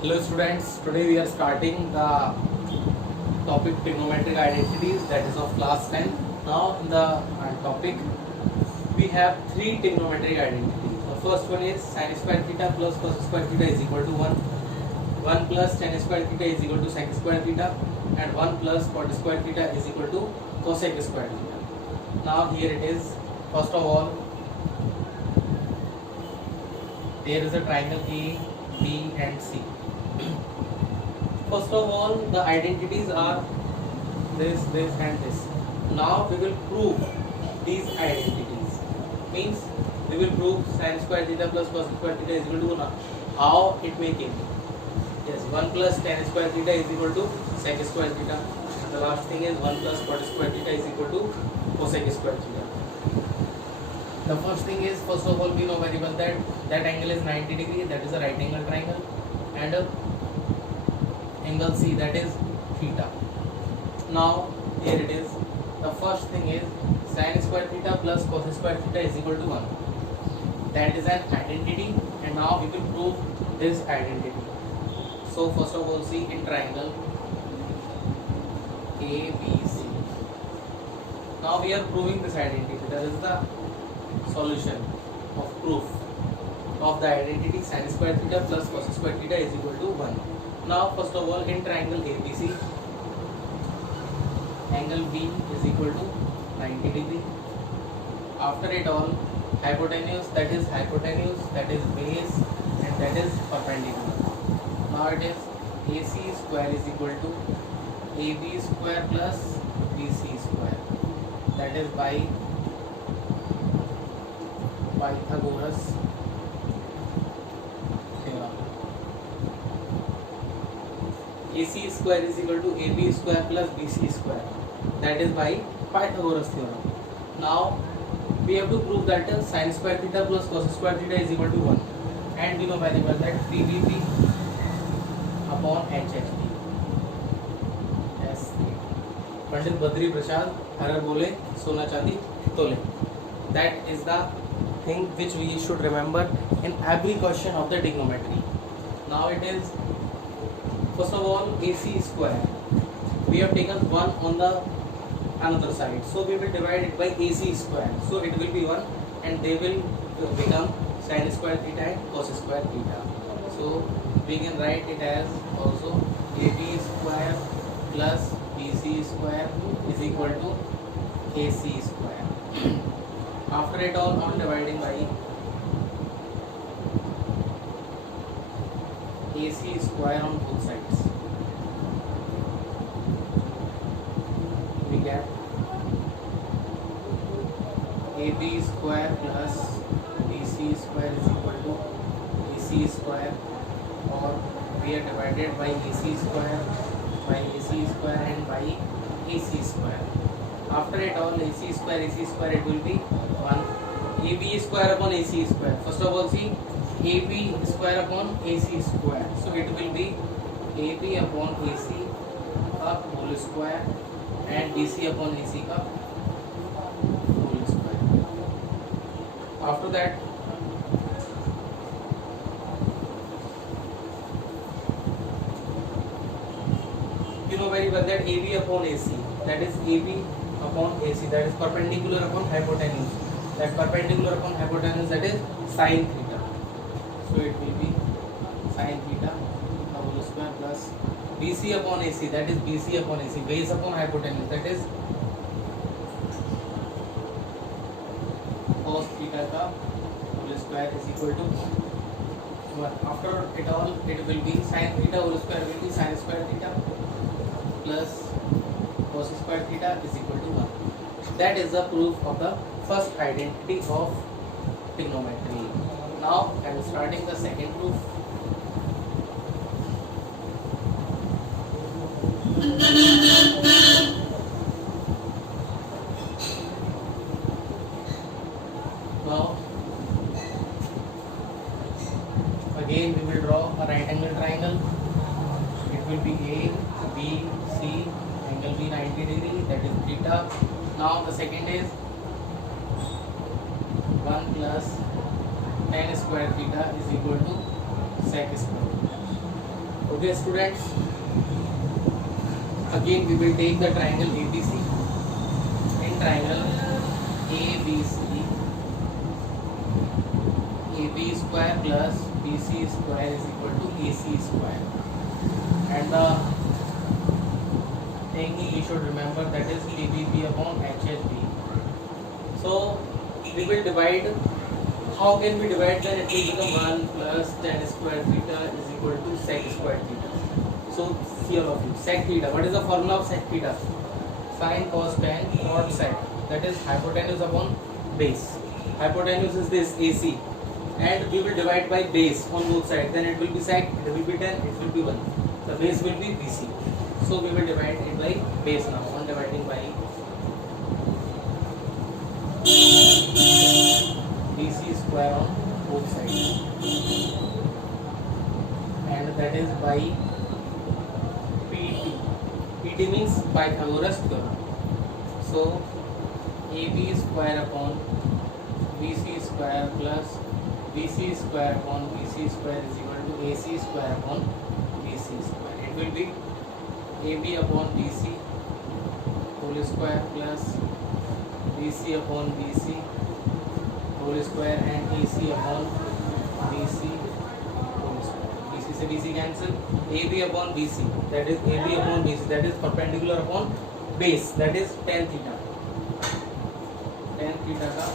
Hello students, today we are starting the topic trigonometric identities, that is of class 10. Now in the topic we have three trigonometric identities. The first one is sin square theta plus cos square theta is equal to 1, 1 plus tan square theta is equal to sec square theta, and 1 plus cot square theta is equal to cosec square theta. Now here it is. First of all, there is a triangle A, B and C. First of all, the identities are this and this. Now we will prove these identities. Means we will prove sin square theta plus cos square theta is equal to 1. How it may came? Yes, 1 plus tan square theta is equal to sec square theta. And the last thing is 1 plus cot square theta is equal to cosec square theta. The first thing is, first of all, we know very well that angle is 90 degree, that is a right angle triangle, and angle C, that is theta. Now here it is. The first thing is sin square theta plus cos square theta is equal to 1. That is an identity, and now we will prove this identity. So first of all, see in triangle ABC. Now we are proving this identity. That is the solution of proof of the identity sin square theta plus cos square theta is equal to 1. Now first of all, in triangle ABC, angle B is equal to 90 degree. After it all, hypotenuse, that is base, and that is perpendicular. Now it is AC square is equal to AB square plus BC square, that is by Pythagoras theorem. AC square is equal to AB square plus BC square, that is by Pythagoras theorem. Now we have to prove that sin square theta plus cos square theta is equal to 1, and we know very well that PVP upon HHP. Yes. Pandit Badri Prasad हर बोले सोना चांदी तोले. That is the thing which we should remember in every question of the trigonometry. Now it is, first of all, AC square. We have taken 1 on the another side, so we will divide it by AC square. So it will be 1, and they will become sin square theta and cos square theta. So we can write it as also AB square plus BC square is equal to AC square. After it all, on dividing by AC square on both sides, we get AB square plus BC square is equal to AC square, or we are divided by AC square and by AC square. After it all, AC square, it will be 1 AB square upon AC square. First of all, see AB square upon AC square. So it will be AB upon AC का whole square and BC upon AC का whole square. After that, you know very well that AB upon AC, that is AB upon AC, that is perpendicular upon hypotenuse. That perpendicular upon hypotenuse, that is sin theta. So it will be sin theta whole square plus BC upon AC, that is BC upon AC, base upon hypotenuse, that is cos theta का whole square is equal to 1. After it all, it will be sin theta whole square will be sin square theta plus cos square theta is equal to 1. That is the proof of the first identity of trigonometry. Now I am starting the second proof. Now again we will draw a right angle triangle. It will be A, B, C, angle B 90 degree, that is theta. Now the second is 1 plus tan square theta is equal to sec square. Okay, students. Again, we will take the triangle ABC. In triangle ABC, AB square plus BC square is equal to AC square. And the thing you should remember, that is ABB upon HHB. So we will divide. How can we divide? Then it will become 1 plus tan square theta is equal to sec square theta. So see all of you, sec theta. What is the formula of sec theta? Sin cos tan cot sec. That is hypotenuse upon base. Hypotenuse is this AC, and we will divide by base on both sides. Then it will be sec, it will be tan, it will be 1. The base will be BC. So we will divide it by base now. 1 dividing by BC square on both sides, and that is by PT. PT means Pythagoras theorem. So AB square upon BC square plus BC square upon BC square is equal to AC square upon BC square. It will be AB upon BC whole square plus BC upon BC whole square and AC upon BC whole square. BC से BC cancel. AB upon BC, that is AB upon BC, that is perpendicular upon base, that is tan theta. Tan theta का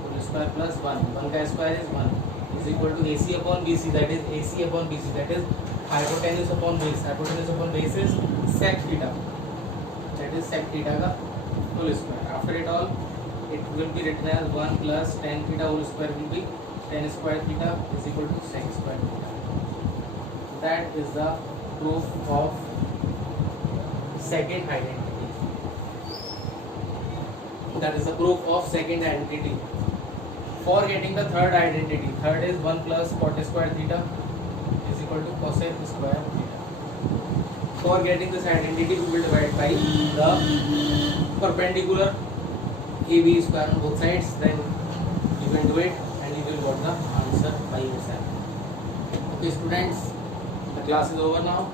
whole square plus 1. 1 का square is 1 is equal to AC upon BC, that is AC upon BC, that is hypotenuse upon base. Hypotenuse upon base is sec theta, that is sec theta का whole square. After it all, it will be written as 1 plus tan theta whole square will be tan square theta is equal to sec square theta. That is the proof of second identity. That is the proof of second identity. For getting the third identity, third is 1 plus cot square theta is equal to cosec square theta. For getting this identity, we will divide by the perpendicular AB square on both sides. Then you can do it and you will get the answer by yourself. Okay, students, the class is over now.